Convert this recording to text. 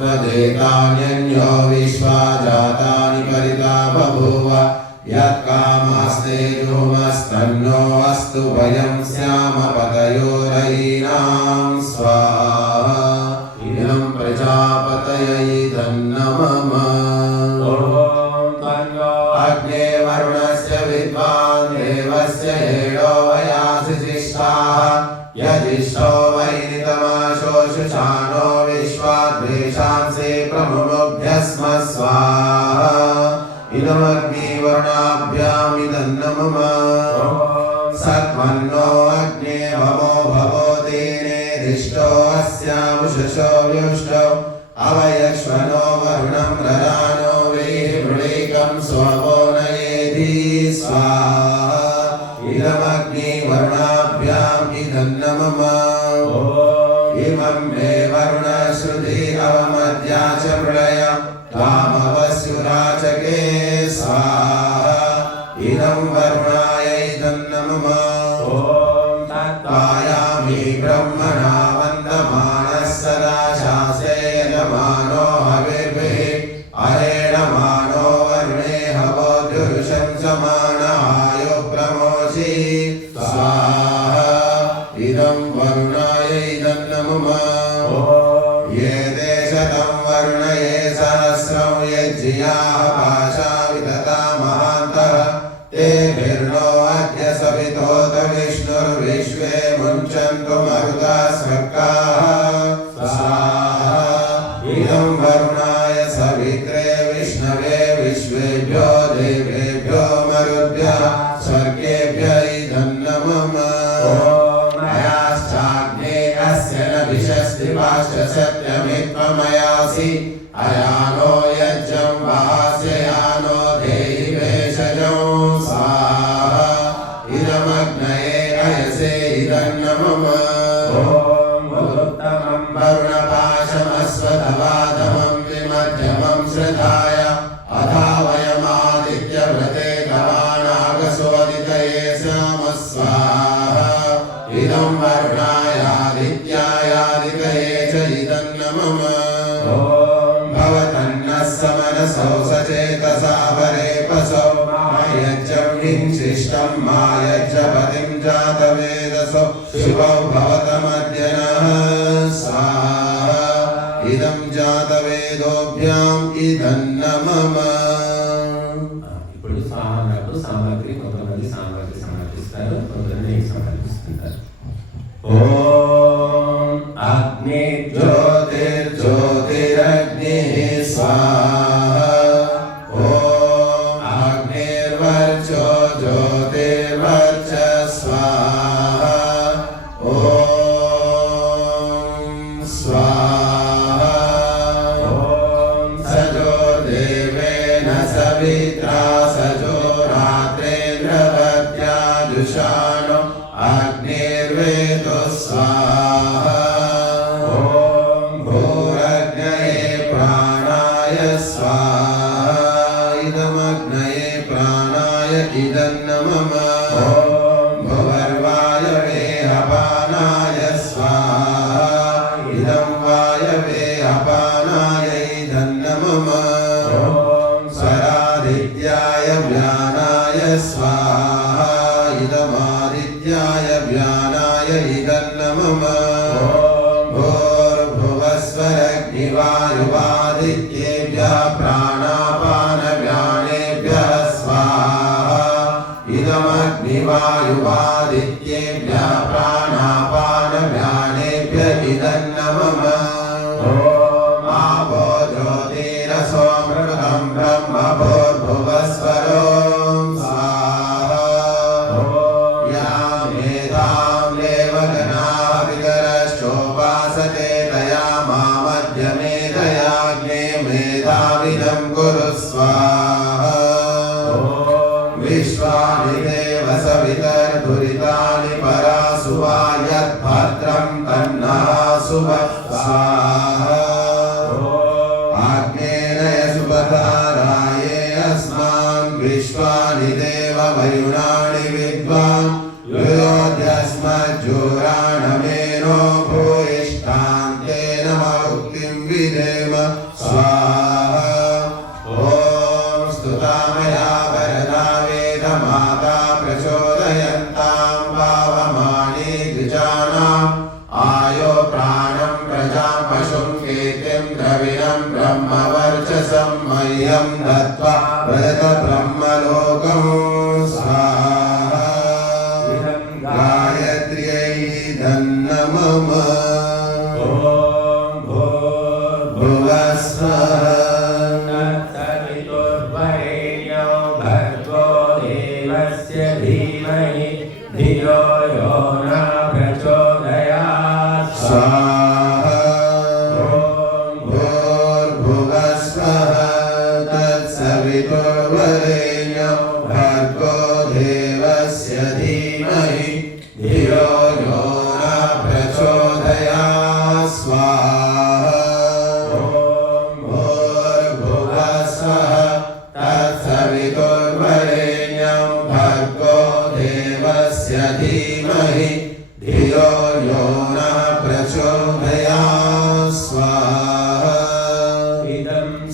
तत्त्वदेतान्यन्यो विश्वा जातानि परिता बभूव यत्कामास्ते धूमस्तन्नो अस्तु वयं स्याम पतयोरयीनां स्वाहा इदं प्रजापतये तन्नमः अग्ने वरुणस्य विद्वान् देवस्य हेडो वयासिशिष्टाः यदिष्टो वैनितमाशोषुषाणो विश्वाद्वेषांसि प्रमुमुभ्यस्म स्वाहा इदमग्निवर्णाभ्यामिदन्नमः सत्मन्नो अग्ने भवो भवोतीने दिष्टो अस्यामुषशो व्युष्टो अवयक्ष्वनो वरुणं ररानो वेहिमृळीकं स्वो नयेति स्वाहा इदमग्निवर्णाभ्यामिदन्नमः इमं मे वरुणश्रुति अवमद्या च प्रलय तामवस्युराचके स्वाहा इदं वरुणायै तन्नमः तत्त्वायामि ब्रह्मणा वन्दमानः सदा शासे यजमानो हविर्भिः अरेणमानो वरुणे हवोद्युषं समानायो प्रमोषि स्वाहा इदं वरुणायै तन्नमः ये देशतं वरुणये सहस्रं यज्ञियाः पाशा विदता महान्तः तेभिर्नो अद्य सवितोत विष्णुर्विश्वे मुञ्चन्तु मरुता स्वर्गाः स्वाहा इदं वरुणाय सवित्रे विष्णवे विश्वेभ्यो देवेभ्यो मरुभ्यः स्वर्गेभ्य इदं नमः अयाश्चाग्ने अस्य न विशस्तिपाश्च सत्यमित्वमयासि अयानो यज्ञं वास्ययानो देहि भेषजं स्वाहा इदमग्नये अयसे इदं नमः उत्तमं वरुणपाशमस्वधवाधमं विमध्यमं श्रद्धाय अथा वयमादित्यव्रते गवानागसोदितये स्याम स्वाहा इदं वरुणायादित्यायादितये च इदं नमः भवतन्नः समनसौ सचेतसा परेपसौ मायज्जं हिंसिष्टं मायज्जपतिं जातवेदसौ शुभौ भवतमद्य नः स्वाहा इदं जातवेदोभ्याम् इदं नमः ఇప్పుడు సామాన్యులకు సామగ్రి కొంతమంది సామగ్రి సమర్పిస్తారు కొంతమంది సమర్పిస్తుంటారు ఓం అగ్ని ज्योतिर्ज्योतिरग्निः स्वाहा ओम अग्निर्वर्चो ज्योतिर्वर्चः स्वाहा ओम स्वाहा ओम सजो देवेन सवित्रा सजो रात्रेन्द्रवत्या जुषाणो अग्निर्वेदो स्वाहा इदं नमः भवर्वायवे अपानाय स्वाहा इदं वायवे अपानाय इदं नमः स्वरादित्याय व्यानाय स्वाहा इदमादित्याय व्यानाय इदं नमः भूर्भुवस्वरग्निवायुवादित्येभ्यः प्राणापानव्यानेभ्यः स्वाहा इदमग्निवायुवादित्येभ्यः प्राणापानव्यानेभ्य इदं नमः आवो ज्योतिरसोऽमृतं ब्रह्म भूर्भुवस्वरो स्वाहा या मेधां देवगणाः वितरश्चोपासते तया मामध्यमेधयाग्ने मेधाविदं कुरु स्वाहा विश्वानि देव सवितर्दुरितानि परासुवा यद्भद्रं तन्नः सुभः स्वाहा आग्नेय सुपधाराये अस्मान् विश्वानि देव वयुनानि विद्वान् योऽध्यस्मज्जोराणमेनो भूयिष्ठान्ते नमः उक्तिं विदे स्वाहा ॐ स्तुतामया वरदा वेदमाता प्रचोदयन्तां पावमानि द्विजानाम् आयो प्राणं प्रजां पशुं कीर्तिं द्रविणं ब्रह्मवर्चसं मह्यं दत्त्वा व्रत ब्रह्मलोकं स्वाहा गायत्र्यै धन्नमः धीमहि धियो यो न प्रचोदयात्